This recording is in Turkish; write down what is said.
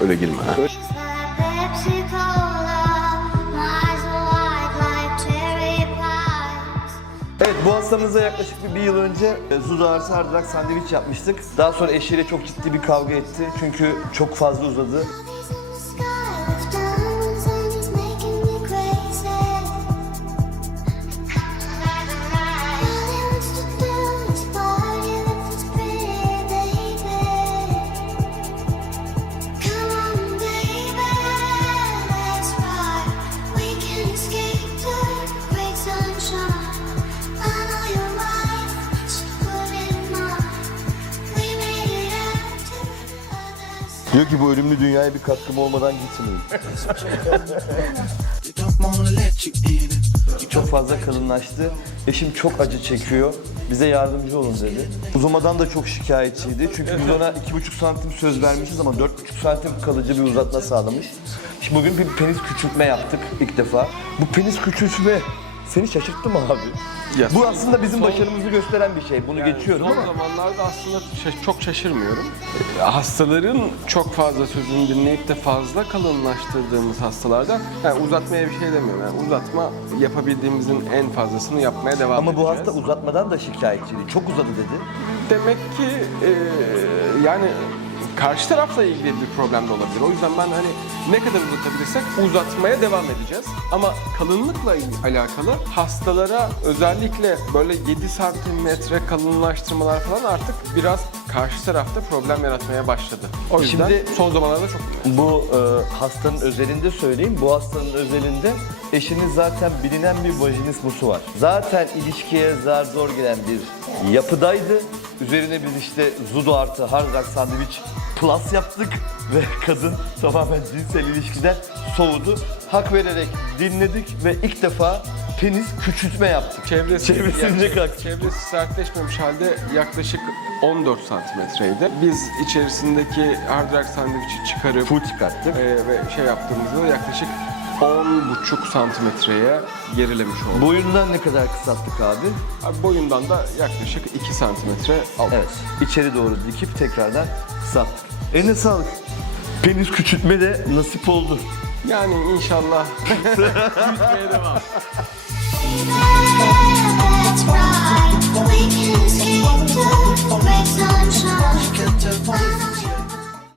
Öyle girme. ha. Evet bu hastamıza yaklaşık bir, bir yıl önce e, Zuzu ağrısı hardırak sandviç yapmıştık. Daha sonra eşiyle çok ciddi bir kavga etti. Çünkü çok fazla uzadı. Diyor ki bu ölümlü dünyaya bir katkım olmadan gitmeyin. çok fazla kalınlaştı. Eşim çok acı çekiyor. Bize yardımcı olun dedi. Uzumadan da çok şikayetçiydi. Çünkü biz ona iki buçuk santim söz vermişiz ama dört buçuk santim kalıcı bir uzatma sağlamış. Şimdi bugün bir penis küçültme yaptık ilk defa. Bu penis küçültme seni şaşırttı mı abi? Ya Bu son- aslında bizim son- başarımızı gösteren bir şey. Bunu geçiyorum Son ama zamanlarda aslında şaş- çok şaşırmıyorum. Ee, Hastaların çok fazla sözünü dinleyip de fazla kalınlaştırdığımız hastalarda yani uzatmaya bir şey demiyorum. Yani uzatma yapabildiğimizin en fazlasını yapmaya devam ama bu edeceğiz. hasta uzatmadan da şikayetçiydi. Çok uzadı dedi. Demek ki e, yani karşı tarafla ilgili bir problem de olabilir. O yüzden ben hani ne kadar uzatabilirsek uzatmaya devam edeceğiz. Ama kalınlıkla alakalı hastalara özellikle böyle 7 santimetre kalınlaştırmalar falan artık biraz karşı tarafta problem yaratmaya başladı. O yüzden Şimdi- son zamanlarda çok Bu e, hastanın özelinde söyleyeyim. Bu hastanın özelinde eşinin zaten bilinen bir vajinismusu var. Zaten ilişkiye zar zor gelen bir yapıdaydı. Üzerine biz işte Zudo artı hard rock sandviç plus yaptık ve kadın tamamen cinsel ilişkiden soğudu. Hak vererek dinledik ve ilk defa penis küçültme yaptık. Çevresi, Çevresince yani kalktı. Çevresi sertleşmemiş halde yaklaşık 14 santimetreydi. Biz içerisindeki hard rock sandviçi çıkarıp Full çıkarttık. e, ve şey yaptığımızda yaklaşık 10,5 santimetreye gerilemiş oldu. Boyundan ne kadar kısalttık abi? Abi boyundan da yaklaşık 2 santimetre aldık. Evet. içeri doğru dikip tekrardan kısalttık. Eline sağlık. Penis küçültme de nasip oldu. Yani inşallah Let's ride. Jesus.